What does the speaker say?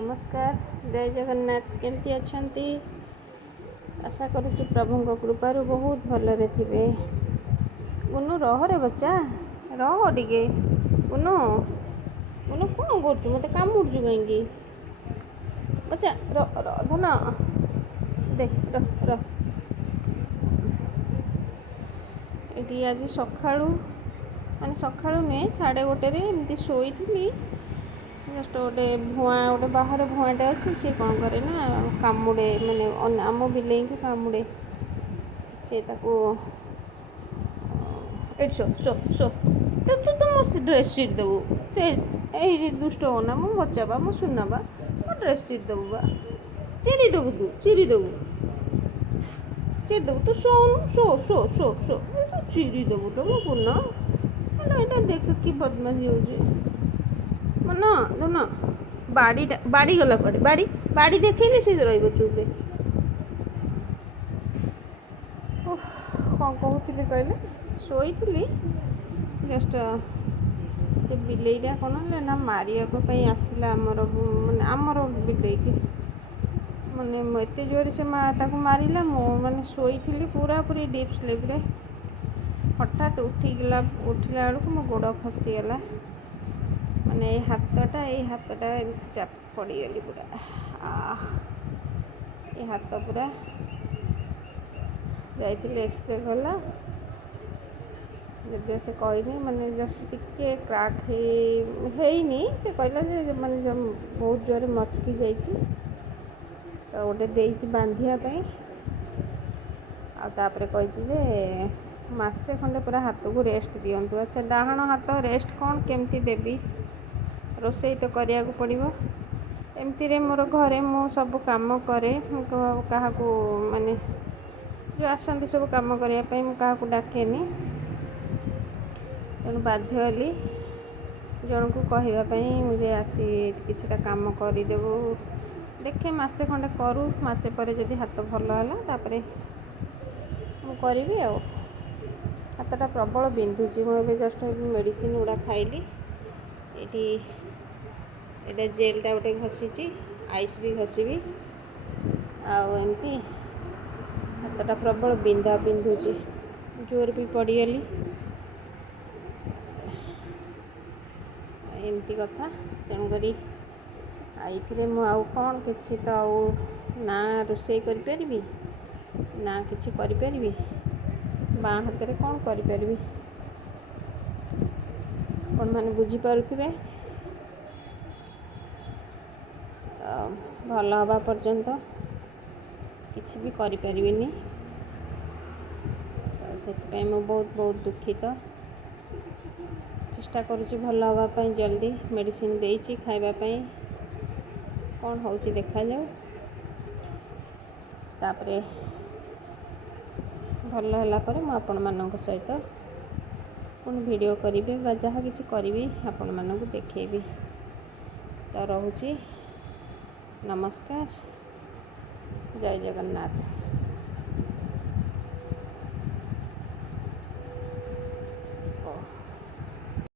नमस्कार जय जगन्नाथ केमती अच्छंती आशा करुच्ची प्रभु कृपारू बहुत भलरे थिबे। गुनु रह रे बच्चा रह टिके गुनु गुनु कौन कर मत कामुड़ू कहीं बच्चा धन दे ये आज सका माने सका नुहे 1:30 एमती शोई जस्ट गोटे भुआ गोटे बाहर भुआटे अच्छे सी कौन करे ना कामुड़े माने आम बिले को कामुड़े सी शो शो शो तो तू तो मो ड्रेस चिर देबू ये दुष्ट होना मो बच्चा बा मो सुना बा मो ड्रेस चिर देबू बा चिरी देबू तू चिरी देबू तू सोन शो शो शो शो चिरी देबू तो मो पुना यहाँ देख कि बदमाशी हो मन धन बाड़ी गला पड़े बाड़ी देखले से रुपे कौन कहती कहले शोई जस्ट से बिलेईटा कौन है ना मारे आसला माने आमर बिले की माने एत जोर से मारिला मो माने शोई पूरा पूरी डीप स्लीप रे हठात उठिला बेलू मो गोड़ खसीगला माने हाथटा चाप पड़गली पूरा ये हाथ पूरा जाइए एक्सरे गला जब से कहनी माने जस्ट टिके क्राक है से कहला माने बहुत जोर मचकी जाइए तो गोटे देती बांधापी आपर कही मसे खंडे पूरा हाथ को रेस्ट दिंतु। अच्छा डाहाण हाथ रेस्ट कौन केमती देवी रोसई तो करिया को पड़ो एमती मोर घरे मु सब काम करे क्या माने जो आसती सब कम करने क्या डाकेनी तेणु बाध्य हली जन को कहवाई मुझे आसी किछटा काम करदेबू देखे मसे खंडे करू मसे पर जदि हाथ भल है करी हाथटा प्रबल बिंधुची मुझे जस्ट मेडिसिन गुड़ा खाइली ये जेलटा गोटे घसीची आइस भी घसीबी आमती हाथटा प्रबल बिंधा बिंधुची जोर भी पड़गली एमती कथा तेणुक आई आउ कौन किसी तो आउ ना रोसई करी ना किसी करी बाँ हाथ में कौन करी आपण मैंने बुझीपे भल हवा पर्यंत किसी भी करें से मु बहुत बहुत दुखित चेष्टा करुँच भल हाँपाई जल्दी मेडिसिन देती खावाई कौन हो देखा जाऊ तापरे भल है आपण मान सहित पुणी वीडियो करी जहाँ किसी करी आपण मानक देखेबी तो रोची नमस्कार जय जगन्नाथ।